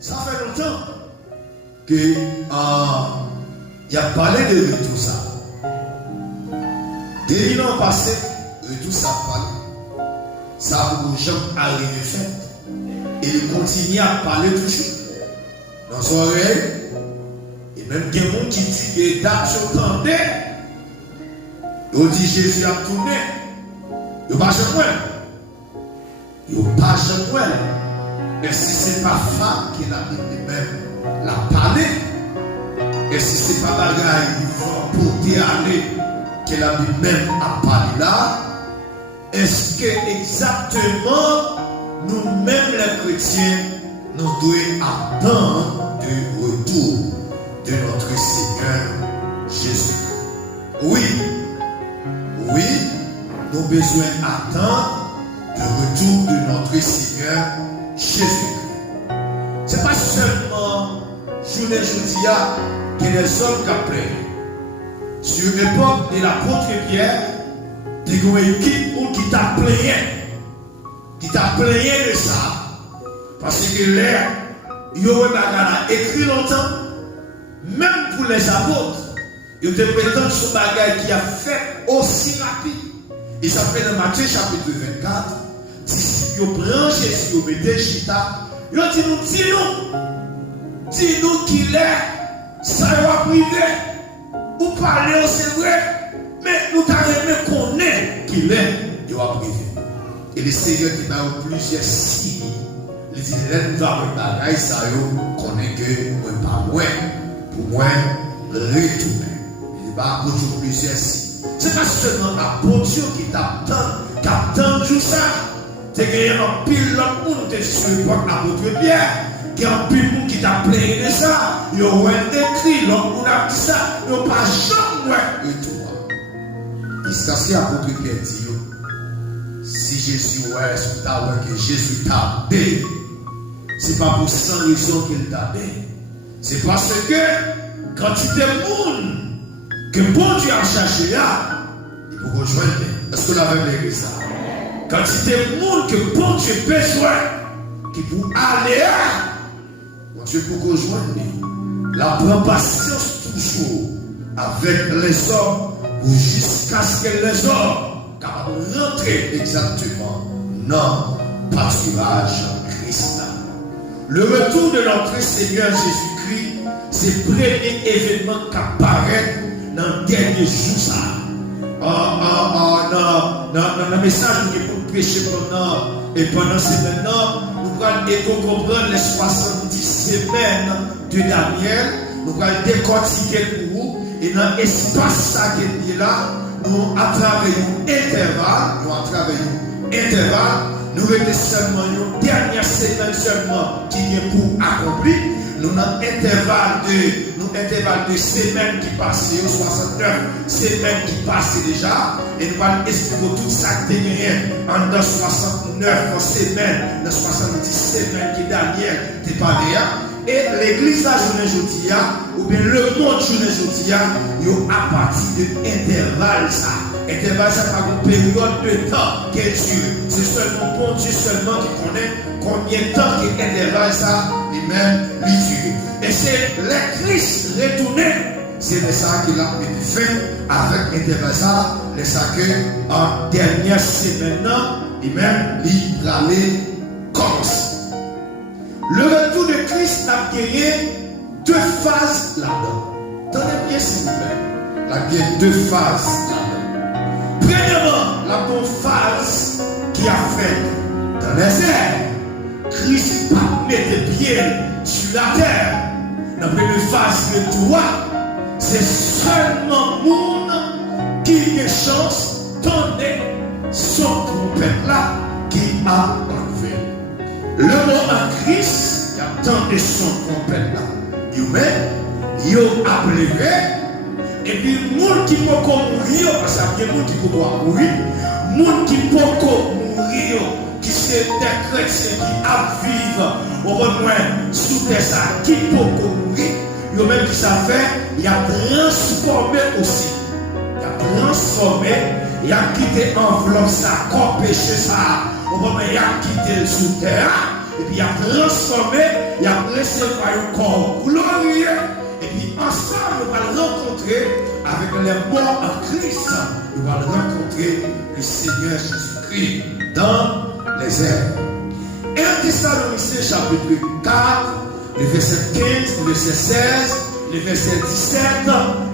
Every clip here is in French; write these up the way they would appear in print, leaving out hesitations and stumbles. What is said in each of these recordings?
Ça fait longtemps que il a parlé de tout ça. Dès l'an passé, tout ça parle. Ça pour gens arrivé fait. Et il continue à parler toujours. Dans son oreille. Et même il y a des gens qui disent que date sur il dit Jésus a tourné. Il va jamais. Il va jamais. Et si ce n'est pas femme qui l'a même la parlé, et si ce n'est pas bagaille pour dire que la Bible même a parlé là, est-ce que exactement nous-mêmes les chrétiens, nous devons attendre le retour de notre Seigneur Jésus-Christ? Oui, nous avons besoin d'attendre le retour de notre Seigneur Jésus-Christ. Ce n'est pas seulement journée Joudia que les hommes qui pleurent. Sur l'époque de l'apôtre Pierre, il y a une équipe qui t'a plaigné. Qui t'a plaigné de ça. Parce que l'air, il y a écrit longtemps, même pour les apôtres, il y a des prétendants sur bagaille qui a fait aussi rapide. Et ça fait dans Matthieu chapitre 24, disciples prennent Jésus, ils mettent Chita, ils dit nous qu'il est, ça va privé, ou parler, c'est vrai, mais nous t'arrêtons qu'on est qu'il est, il va privé. Et le Seigneur qui m'a eu plusieurs signes, il dit, nous avons bagaille, ça connaît que moi pas moi, pour moi, retourner. Il va apporter plusieurs signes. Ce n'est pas seulement l'apôtre qui t'attend tout ça. C'est qu'il y a un pile de monde qui sur l'apôtre Pierre, qui a un pile de monde qui t'a plaigné de ça. Il y a un écrit, l'homme a dit ça, il n'y a pas jamais de tout. C'est ce que l'apôtre Pierre dit. Si Jésus que Jésus t'a béni, ce n'est pas pour sans raison qu'il t'a béni. C'est parce que quand tu t'es monde, que bon Dieu a cherché là, il faut rejoindre. Est-ce que la Bible est ça? Quand il y a des gens que bon Dieu a besoin, qui pour aller là, bon Dieu pour rejoindre. La prend patience toujours avec les hommes, jusqu'à ce que les hommes capables de rentrer exactement dans le pâturage Christ. Le retour de notre Seigneur Jésus-Christ, c'est le premier événement qui apparaît dans le dernier jour. Dans le message que nous prêchons pendant ces maintenant, nous allons comprendre les 70 semaines de Daniel. Nous allons décortiquer pour vous. Et dans l'espace qui est là, nous à travers un intervalle, nous avons seulement une dernière semaine seulement qui est pour accomplir. Nous avons un intervalle de semaines qui passent, 69 semaines qui passent déjà, et nous allons expliquer tout ça qui est rien en 69 semaines, dans 70 semaines qui Daniel est parlé. Et l'église la journée aujourd'hui, ou bien le monde journée aujourd'hui, il y a à partir de l'intervalle ça. Intervalle ça par une période de temps qui est dure. C'est seulement bon Dieu seulement qui connaît combien de temps que l'intervalle ça lui-même lui dure. Et c'est le Christ retourné. C'est de ça qu'il a fait avec l'intervalle ça. C'est ça que en dernière semaine, lui-même, il allait commencer. Le retour de Christ a gagné deux phases là-dedans. Tenez bien s'il vous plaît. Il a gagné deux phases là-dedans. Premièrement, la bonne phase qui a fait dans les airs. Christ n'a pas mis des pieds sur la terre. La première phase de toi, c'est seulement le monde qui a chance donner son trompette là qui a enlevé. Le mot en Christ, qui a tenté son trompette là, il a appelé, et puis le monde qui peut mourir, parce qu'il y a des gens qui peuvent mourir, le monde qui peut mourir, qui c'est des chrétiens qui vivent au moins sous des ça, qui peut mourir, il y a même qui savent faire, il a transformé aussi. Il a transformé, il a quitté enveloppe ça, corps péché ça. Il a quitté sous terre, et puis il a transformé, il a recevoir un corps glorieux, et puis ensemble, nous allons rencontrer avec les morts en Christ, nous allons rencontrer le Seigneur Jésus-Christ dans les airs. Et en Thessaloniciens chapitre 4, le verset 15, le verset 16, le verset 17,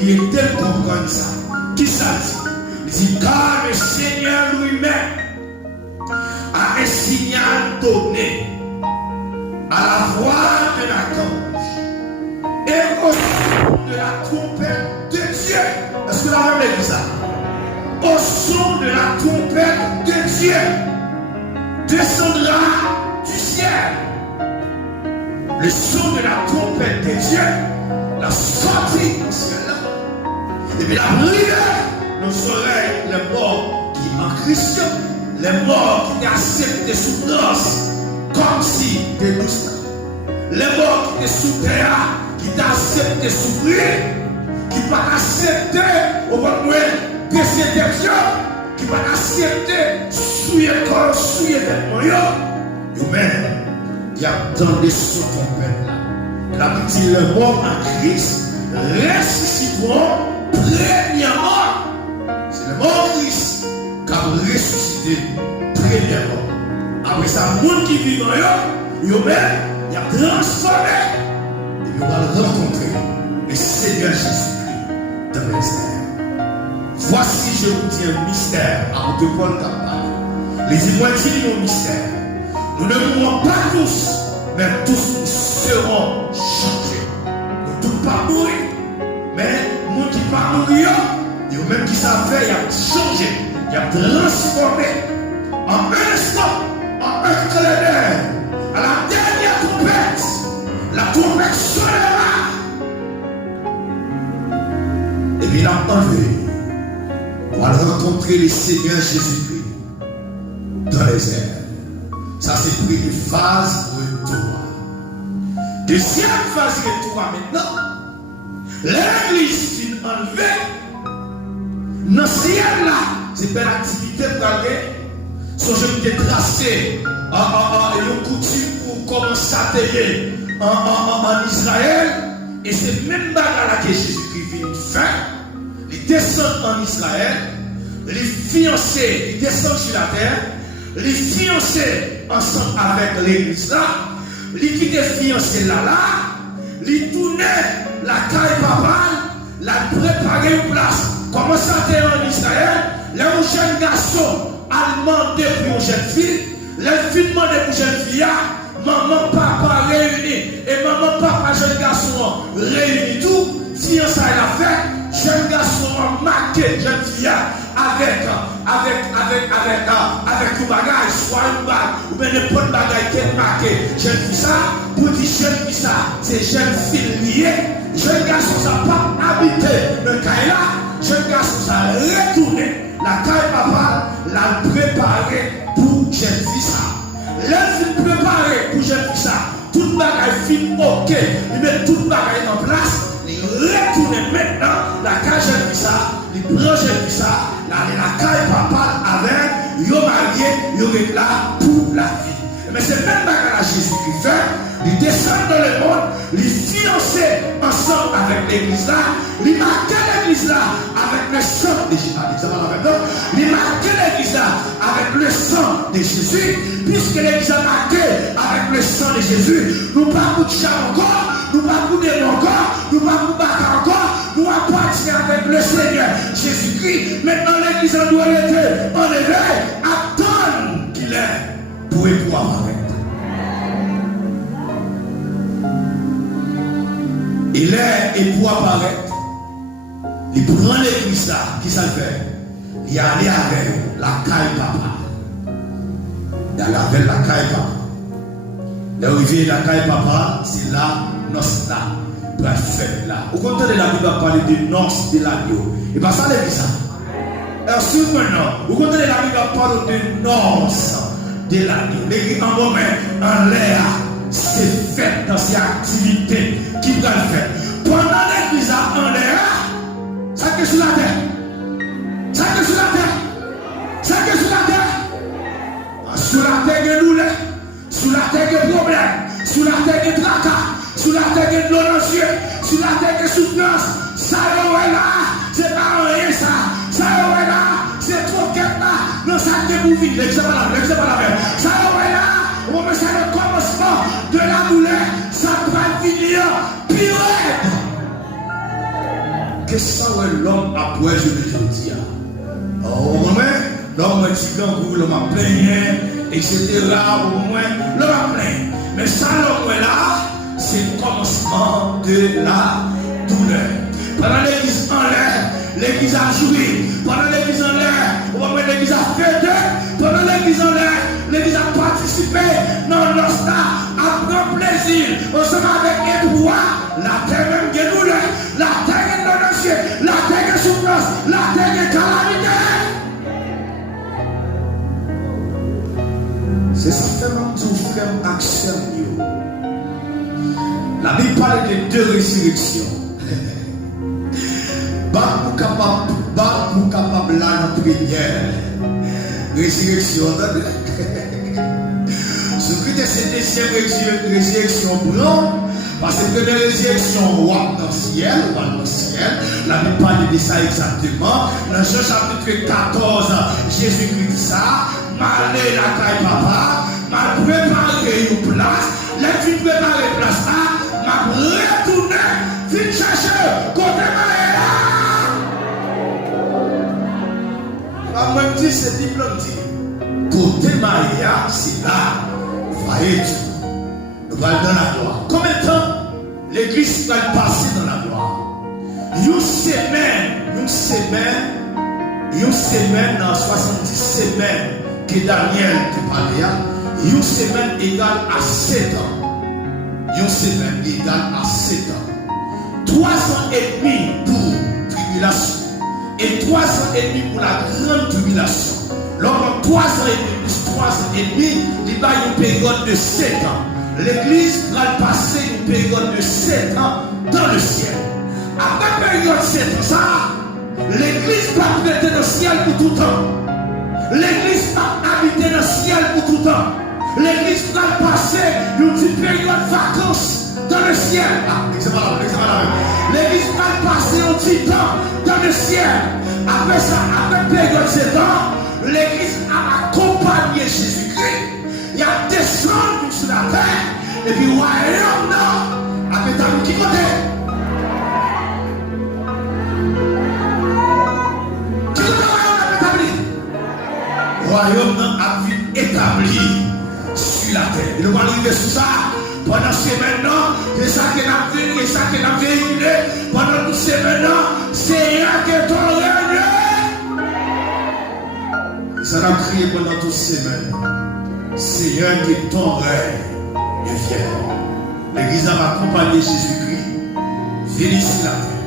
il est tel comprendre ça. Qui ça dit? Il dit, car le Seigneur lui-même a un signal donné à la voix de l'archange et au son de la trompette de Dieu. Est-ce que la même dit ça? Au son de la trompette de Dieu descendra du ciel. Le son de la trompette de Dieu, la sortie du ciel là, et puis la prière nos oreilles, les morts qui en Christ, les morts qui acceptent des souffrances comme si des douces. Les morts qui étaient sous terre, qui acceptent de souffrir, qui ne pas accepter au moment baisser des yeux, qui ne pas accepter souiller le corps, souiller les moyens. Nous-mêmes, il y a dans les sous trompette là. La petite les morts en Christ ressusciteront premièrement. C'est le mort Christ qui a ressuscité premièrement. Après ça, le monde qui vit dans eux, même, il a transformé. Et puis on va le rencontrer, le Seigneur Jésus-Christ dans les airs. Voici, je vous dis un mystère à vous de Paul capable. Les émois-ils nos mystères. Nous ne mourrons pas tous, mais tous seront changés. Nous ne tous pas mourir, mais nous qui ne pas mourir, et même qui savent faire, il a changé, il a transformé en un instant, en un clin d'œil, à la dernière trompette, la trompette sonnera. Et puis il a enlevé. On va rencontrer le Seigneur Jésus-Christ dans les airs. Ça c'est pris une phase retour. Deuxième phase retour maintenant. L'église est enlevée. Dans ce ciel là, c'est belle activité pour aller. Son jeu qui est tracé une coutume pour commencer à payer en Israël. Et c'est même bagarre que Jésus-Christ vient faire. Il descend en Israël. Les fiancés, ils descendent sur la terre. Les fiancés ensemble avec l'église là. Les qui étaient fiancés là, les tournaient la caille papale, la préparer une place. Comment ça t'est en Israël? Les jeunes garçons allemands pour une jeune fille, les filles demandent pour une jeune fille, maman, papa réunis, et maman, papa, jeune garçon réunis tout, fiançailles la fête, jeune garçon marqué, jeune fille avec un bagage, soit une bague, ou bien n'importe bagage qui est marqué, jeune fille ça, pour dire jeune fille ça, c'est jeune fille liée, jeune garçon ça pas habité le caille là, jeune garçon ça retourné. La caille papa l'a préparé pour jeune fille ça. Elle fin préparé pour jeune fille ça. Tout le bagage fin ok. Il met tout le bagage en place. Il retourne maintenant la caille jeune fille ça. Il prend jeune fille ça. La caille papa avec yo marié, yo est là pour la vie. Mais c'est même bagage à Jésus qui fait. Il descend dans le monde, il fiancé ensemble avec l'église là, il marque l'église là avec le sang de Jésus. Il marque l'église là avec le sang de Jésus, puisque l'église a marqué avec le sang de Jésus. Nous ne pas de chat encore, nous ne pas de encore, nous ne pas de bac encore, nous appartenons avec le Seigneur Jésus-Christ. Maintenant l'église doit être en éveil, attendre qu'il est pour pouvoir avec. Il est et pour apparaître. Il prend l'église là, qui ça fait? Il est allé avec la caille papa. Il est allé avec la caille papa. L'arrivée de la caille papa, c'est là, noce là, bref, fête là. Au contraire de la Bible parle de noce de l'agneau. Et pas ça l'église ça. Alors surprenant, au contraire de la Bible parle de noce de l'agneau. L'église en moment, en l'air. C'est fait dans ces activités qui doivent faire. Pendant l'église en l'air, ça que sur la terre. Ça que sur la terre. Ça que sur la terre. Sur la terre que nous, sur la terre que problème, sur la terre de tracas, sur la terre de l'eau dans les yeux, sur la terre de souffrance, ça est là, c'est pas rien ça, ça est là, c'est trop qu'elle là, non ça te bouille, l'exemple là, ça est là, on me sait le commencement de la douleur, ça va finir pire. Qu'est-ce que ça l'homme après je me dis? Oh, l'homme dit que l'homme a plaigné, etc. Au moins, l'homme a plaigné. Mais ça, l'homme là, c'est le commencement de la douleur. Pendant l'église en l'air, l'église a joué. Pendant l'église en l'air, l'église a fêté. Pendant l'église en l'air, l'église a participé. Non, ça a grand plaisir. Ensemble avec les droits, la terre même de douleur, la terre de l'onosier, la terre de souffrance, la terre de calamité. C'est ça fait même tout frère action. La Bible parle de deux résurrections. Pour capable là dans la prière. Résurrection. Ce qui est cette deuxième résurrection blanc, parce que la résurrection dans le ciel, la Bible parle de ça exactement. Dans Jean chapitre 14, Jésus-Christ dit ça. M'aller la taille papa, m'a préparé une place, les filles préparé une place là, m'a retourné, vite chercher, côté Maïa. Moi je dis, c'est diplôme dit, côté Maïa, c'est là, voyez tout, nous allons dans la gloire. Combien de temps l'église va passer dans la gloire? Une semaine dans 70 semaines que Daniel te parlait, une semaine égale à 7 ans. Une semaine égale à 7 ans. 3 ans et demi pour tribulation. Et 3 ans et demi pour la grande tribulation. Lors de 3 ans et demi plus 3 ans et demi, il y a une période de 7 ans. L'église va passer une période de 7 ans dans le ciel. Après la période de 7 ans, ça, l'église va être dans le ciel pour tout le temps. L'église va habiter dans le ciel pour tout le temps. L'église va passer une petite période de vacances dans le ciel. L'église va passer un petit temps dans le ciel. Après ça, après la période de 7 ans, l'église a accompagné Jésus-Christ. Il a descendu sur la terre. Et puis, royaume, non. Après, t'as vu qui côté? Royaume a vu établi sur la terre. Et nous allons arriver sur ça pendant ces maintenant, c'est ça qui n'a vu, c'est ça qui n'a véhiculé. Pendant toutes ces maintenant, c'est là que ton règne. Ça n'a crié pendant toutes ces semaines. Seigneur, que ton règne vienne. L'église a accompagné Jésus-Christ. Vini sur la terre.